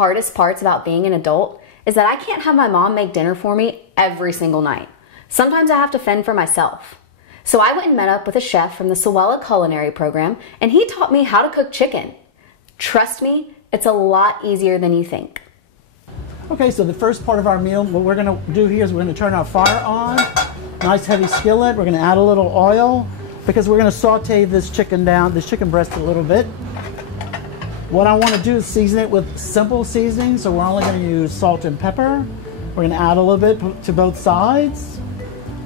hardest parts about being an adult is that I can't have my mom make dinner for me every single night. Sometimes I have to fend for myself. So I went and met up with a chef from the Sewella Culinary Program, and he taught me how to cook chicken. Trust me, it's a lot easier than you think. Okay, so the first part of our meal, what we're gonna do here is we're gonna turn our fire on. Nice heavy skillet. We're gonna add a little oil because we're gonna saute this chicken breast a little bit. What I want to do is season it with simple seasoning, so we're only going to use salt and pepper. We're going to add a little bit to both sides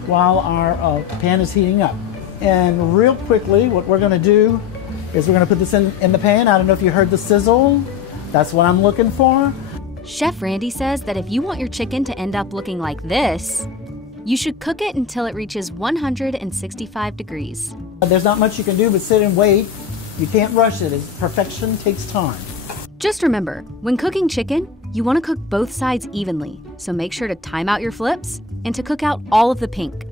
while our pan is heating up. And real quickly, what we're going to do is we're going to put this in the pan. I don't know if you heard the sizzle. That's what I'm looking for. Chef Randy says that if you want your chicken to end up looking like this, you should cook it until it reaches 165 degrees. There's not much you can do but sit and wait. You can't rush it. Perfection takes time. Just remember, when cooking chicken, you want to cook both sides evenly, so make sure to time out your flips and to cook out all of the pink.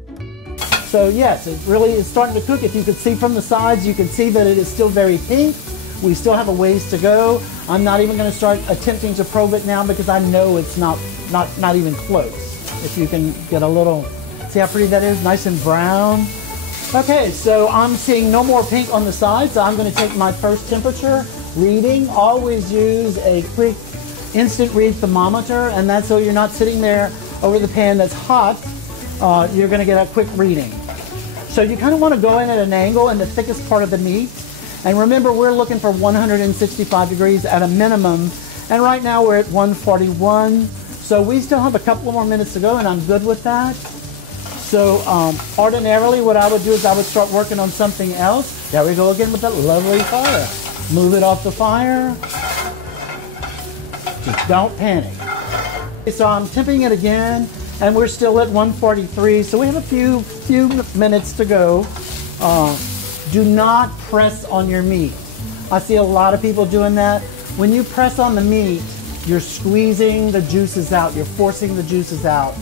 So yes, it really is starting to cook. If you can see from the sides, you can see that it is still very pink. We still have a ways to go. I'm not even going to start attempting to probe it now because I know it's not even close. If you can get a little, see how pretty that is? Nice and brown. Okay, so I'm seeing no more pink on the sides, so I'm going to take my first temperature reading. Always use a quick instant read thermometer, and that's so you're not sitting there over the pan that's hot. You're going to get a quick reading. So you kind of want to go in at an angle in the thickest part of the meat. And remember, we're looking for 165 degrees at a minimum, and right now we're at 141. So we still have a couple more minutes to go, and I'm good with that. So ordinarily what I would do is I would start working on something else. There we go again with that lovely fire. Move it off the fire. Just don't panic. So I'm tipping it again, and we're still at 143. So we have a few minutes to go. Do not press on your meat. I see a lot of people doing that. When you press on the meat, you're squeezing the juices out. You're forcing the juices out.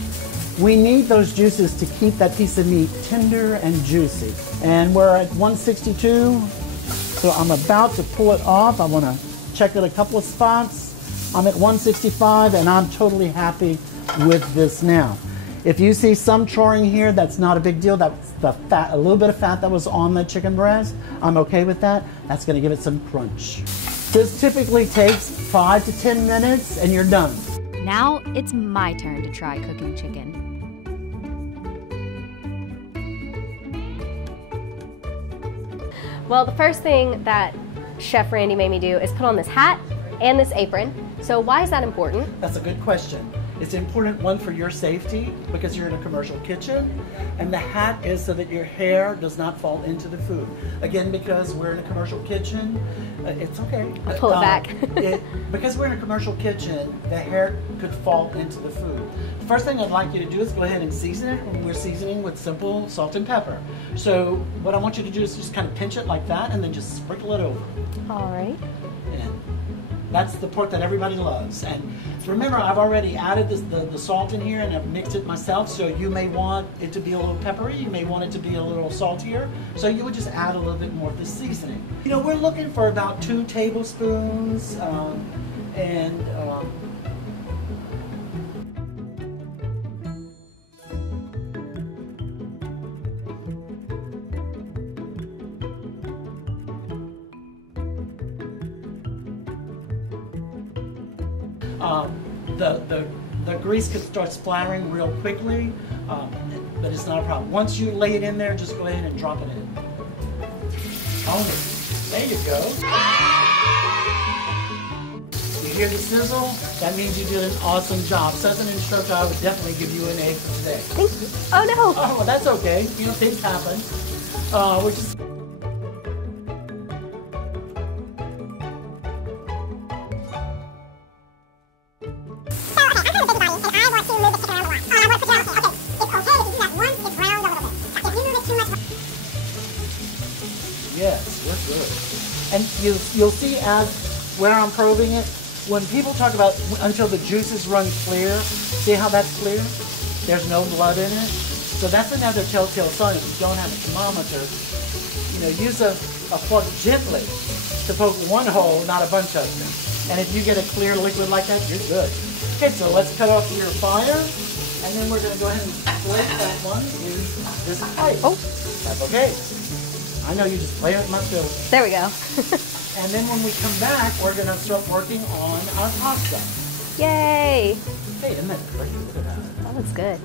We need those juices to keep that piece of meat tender and juicy. And we're at 162, so I'm about to pull it off. I want to check it a couple of spots. I'm at 165, and I'm totally happy with this now. If you see some charring here, that's not a big deal. That's the fat, a little bit of fat that was on the chicken breast. I'm okay with that. That's going to give it some crunch. This typically takes 5 to 10 minutes, and you're done. Now it's my turn to try cooking chicken. Well, the first thing that Chef Randy made me do is put on this hat and this apron. So why is that important? That's a good question. It's important, one, for your safety because you're in a commercial kitchen, and the hat is so that your hair does not fall into the food. Again, because we're in a commercial kitchen, it's okay. I'll pull it back. Because we're in a commercial kitchen, the hair could fall into the food. The first thing I'd like you to do is go ahead and season it. We're seasoning with simple salt and pepper. So what I want you to do is just kind of pinch it like that and then just sprinkle it over. All right. And that's the part that everybody loves. And remember, I've already added the salt in here and I've mixed it myself, so you may want it to be a little peppery, you may want it to be a little saltier, so you would just add a little bit more of the seasoning. You know, we're looking for about 2 tablespoons the grease could start splattering real quickly, but it's not a problem. Once you lay it in there, just go ahead and drop it in. Oh, there you go. You hear the sizzle? That means you did an awesome job. So as an instructor, I would definitely give you an A for today. Thank you. Oh no. Oh, well, that's okay. You know, things happen. We're just Yes, we're good. And you'll see as where I'm probing it, when people talk about until the juices run clear, see how that's clear? There's no blood in it. So that's another telltale sign. If you don't have a thermometer, you know, use a fork gently to poke one hole, not a bunch of them. And if you get a clear liquid like that, you're good. Okay, so let's cut off your fire, and then we're going to go ahead and place that one in this pipe. Oh. That's okay. I know you just play it much of. There we go. And then when we come back, we're going to start working on our pasta. Yay. Hey, isn't that great? Look at that. That looks good.